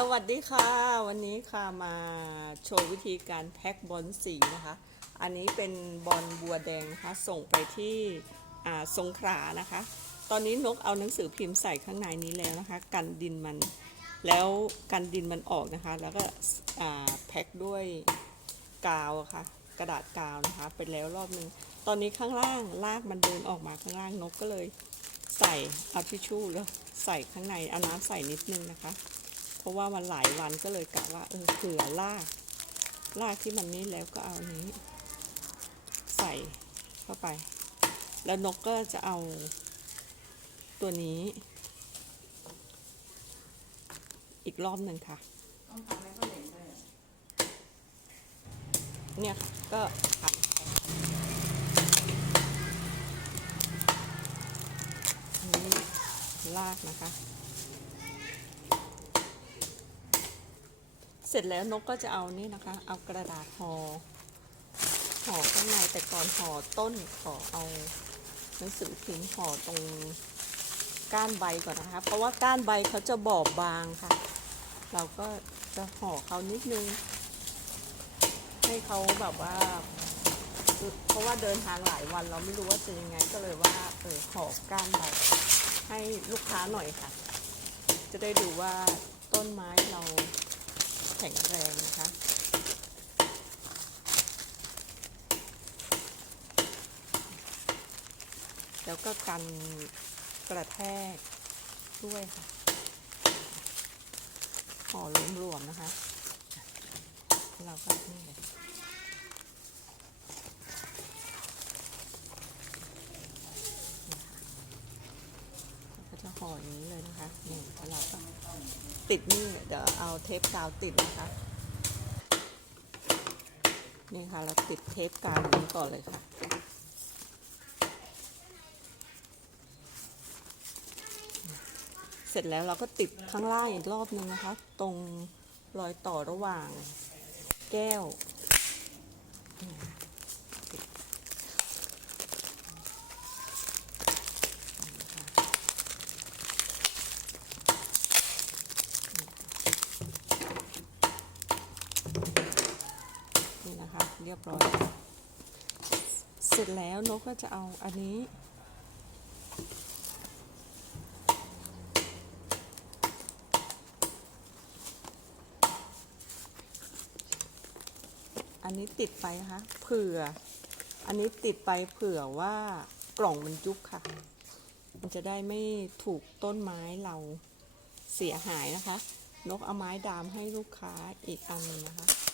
สวัสดีค่ะ วันนี้ค่ะมาโชว์วิธีการแพ็คบอลสีนะคะ อันนี้เป็นบอลบัวแดงนะคะ ส่งไปที่สงขลานะคะ ตอนนี้นกเอาหนังสือพิมพ์ใส่ข้างในนี้แล้วนะคะ กันดินมันแล้วกันดินมันออกนะคะ แล้วก็แพ็คด้วยกาวะค่ะ กระดาษกาวนะคะไปแล้วรอบนึง ตอนนี้ข้างล่างลากมันเดินออกมาข้างล่างนกก็เลย ใส่เอาทิชชู่แล้วใส่ข้างในเอาน้ำใส่นิดนึงนะคะ ราะว่ามันหลายวันก็เลยกะว่า เออเผื่อลากลากที่มันนี้แล้วก็เอานี้ ใส่เข้าไป แล้วนกก็จะเอาตัวนี้ อีกรอบหนึ่งค่ะ เนี่ยค่ะ ก็ค่ะอันนี้ลากนะคะ เสร็จแล้วนกก็จะเอานี่นะคะ เอากระดาษห่อห่อข้างในแต่ก่อนห่อต้นขอเอาหนังสือพิมพ์ห่อตรงก้านใบก่อนนะคะ เพราะว่าก้านใบเขาจะบอบบางค่ะ เราก็จะห่อเขานิดนึง ให้เขาแบบว่า เพราะว่าเดินทางหลายวันเราไม่รู้ว่าจะยังไงก็เลยว่าเออขอก้านใบให้ลูกค้าหน่อยค่ะ จะได้ดูว่าต้นไม้เรา แข็งแรงนะคะแล้วก็กันกระแทกด้วยค่ะห่อรวมๆนะคะ เราก็นี่เลยก็จะ ห่ออย่างนี้เลยนะคะนี่แล้วเราก็ติดนี่เดี๋ยวเอาเทปกาวติดนะคะ นี่ค่ะเราติดเทปกาวนี้ก่อนเลยค่ะเสร็จแล้วเราก็ติดข้างล่างอีกรอบนึงนะคะ ตรงรอยต่อระหว่างแก้ว นี่นะคะ เรี ยบร้อย เสร็จแล้วนกก็จะเอาอันนี้ อันนี้ติดไปนะคะเผื่อ อันนี้ติดไปเผื่อว่ากล่องมันยุบค่ะ มันจะได้ไม่ถูกต้นไม้เราเสียหายนะคะ นกเอาไม้ดามให้ลูกค้าอีกอันนึงนะคะ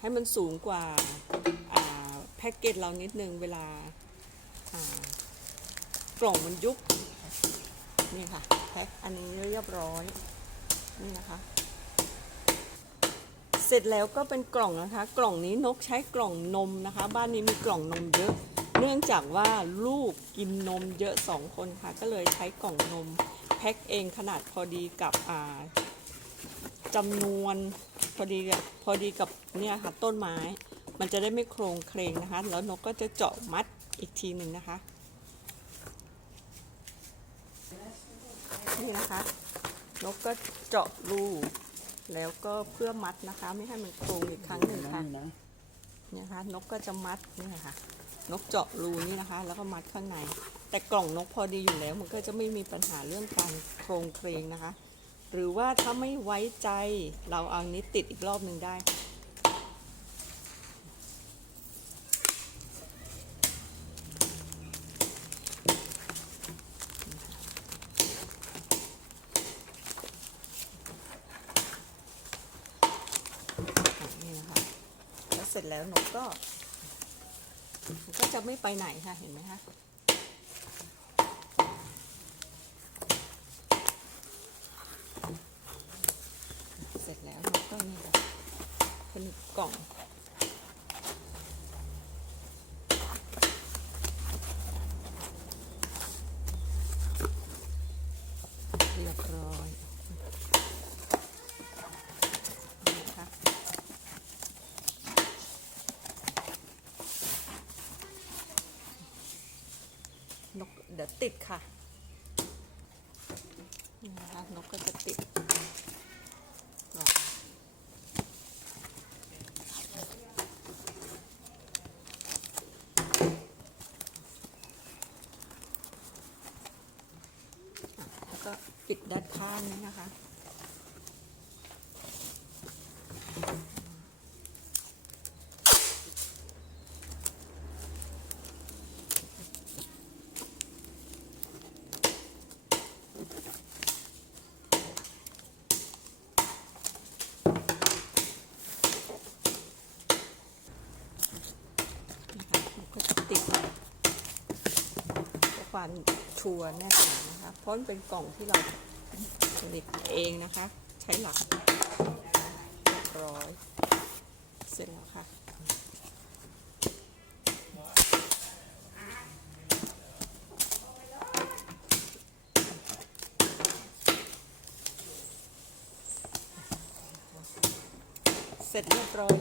ให้มันสูงกว่าแพ็กเกจเรานิดนึงเวลาอ่ากล่องมันยุบนี่ค่ะแพ็คอันนี้เรียบร้อยนี่นะคะ เสร็จแล้วก็เป็นกล่องนะคะ กล่องนี้นกใช้กล่องนมนะคะ บ้านนี้มีกล่องนมเยอะ เนื่องจากว่าลูกกินนมเยอะสองคนค่ะ ก็เลยใช้กล่องนม แพ็คเองขนาดพอดีกับอ่าจำนวนพอดีกับพอดีกับเนี่ยค่ะต้นไม้ มันจะได้ไม่โครงเคลงนะคะ แล้วนกก็จะเจาะมัดอีกทีหนึ่งนะคะนี่นะคะ นกก็เจาะรูแล้วก็เพื่อมัดนะคะ ไม่ให้มันโครงอีกครั้งหนึ่งค่ะ นะคะ นกก็จะมัดนี่ค่ะนกเจาะรูนี่นะคะ แล้วก็มัดข้างใน แต่กล่องนกพอดีอยู่แล้ว มันก็จะไม่มีปัญหาเรื่องการโครงเครงนะคะ หรือว่าถ้าไม่ไว้ใจเราเอานี้ติดอีกรอบหนึ่งได้ค่ะนี่นะคะ แล้ว เสร็จแล้วหนูก็หนูก็จะไม่ไปไหนค่ะเห็นไหมคะเสร็จแล้วหนูก็นี่ค่ะผนึกกล่อง เรียบร้อยนี่นะคะ นกเดี๋ยวติดค่ะนี่นะคะนกก็จะติดแล้วก็ปิดด้านข้างนี้นะคะ ติดเพื่อความชัวร์แน่นหนนะคะ เพราะมันเป็นกล่องที่เราผลิตเองนะคะ ใช้หลักเรียบร้อย เสร็จแล้วค่ะเสร็จเรียบร้อย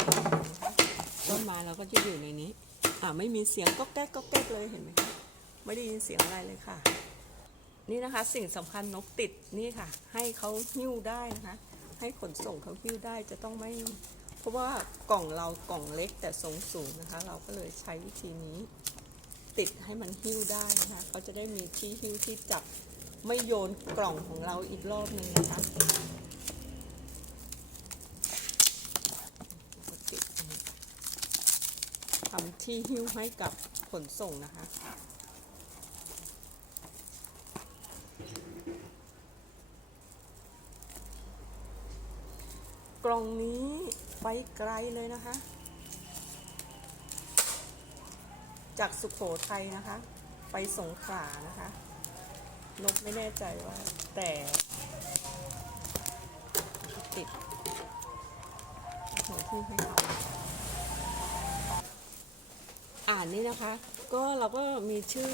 ต้นไม้เราก็จะอยู่ในนี้ อ่าไม่มีเสียงก็แก๊กก็แก๊กเลยเห็นไหมไม่ได้ยินเสียงอะไรเลยค่ะ นี่นะคะสิ่งสำคัญนกติดนี่ค่ะ ให้เขาหิ้วได้นะคะให้ขนส่งเขาหิ้วได้จะต้องไม่ เพราะว่ากล่องเรากล่องเล็กแต่ทรงสูงนะคะ เราก็เลยใช้วิธีนี้ ติดให้มันหิ้วได้นะคะเขาจะได้มีที่หิ้วที่จับไม่โยนกล่องของเราอีกรอบหนึ่งนะคะ ก็ติดอันนี้ ทำที่หิ้วให้กับขนส่งนะคะ กล่องนี้ไปไกลเลยนะคะ จากสุขโขทัยนะคะ ไปสงขลานะคะนกไม่แน่ใจว่า แต่ติดหัวที่ให้เขา อ่านนี่นะคะ ก็เราก็มีชื่อ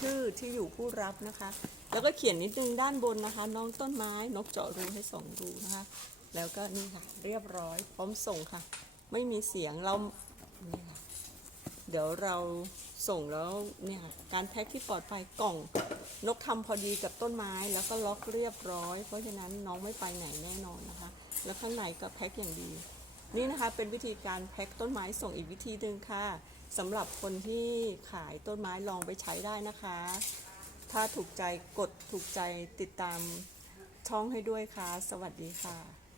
ชื่อที่อยู่ผู้รับนะคะ แล้วก็เขียนนิดนึงด้านบนนะคะ น้องต้นไม้นกเจาะรูให้สองรูนะคะ แล้วก็นี่ค่ะ เรียบร้อย พร้อมส่งค่ะ ไม่มีเสียงเรานี่ค่ะเดี๋ยวเราส่งแล้วเนี่ยการแพ็คที่ปลอดภัยกล่องนกทำพอดีกับต้นไม้แล้วก็ล็อกเรียบร้อย เพราะฉะนั้นน้องไม่ไปไหนแน่นอนนะคะ แล้วข้างในก็แพ็คอย่างดี นี่นะคะเป็นวิธีการแพ็คต้นไม้ส่งอีกวิธีหนึ่งค่ะ สำหรับคนที่ขายต้นไม้ลองไปใช้ได้นะคะ ถ้าถูกใจกดถูกใจติดตามช่องให้ด้วยค่ะ สวัสดีค่ะ